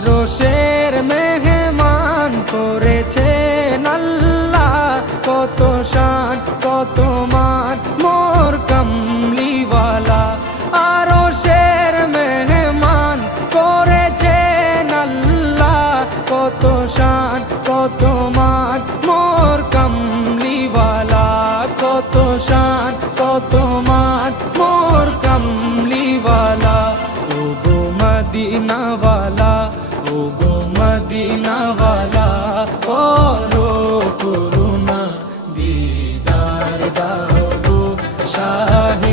আরশের মেহমান করেছেন আল্লাহ, কত শান কত মান মোর কামলিওয়ালা। আরশের মেহমান করেছেন আল্লাহ, কত শান কত মান মোর কামলিওয়ালা, কত শান কত মান মোর কামলিওয়ালা। ও গো মদিনাওয়ালা, ও গো মদিনাওয়ালা, করো করুণা দিদার দাও গো শাহে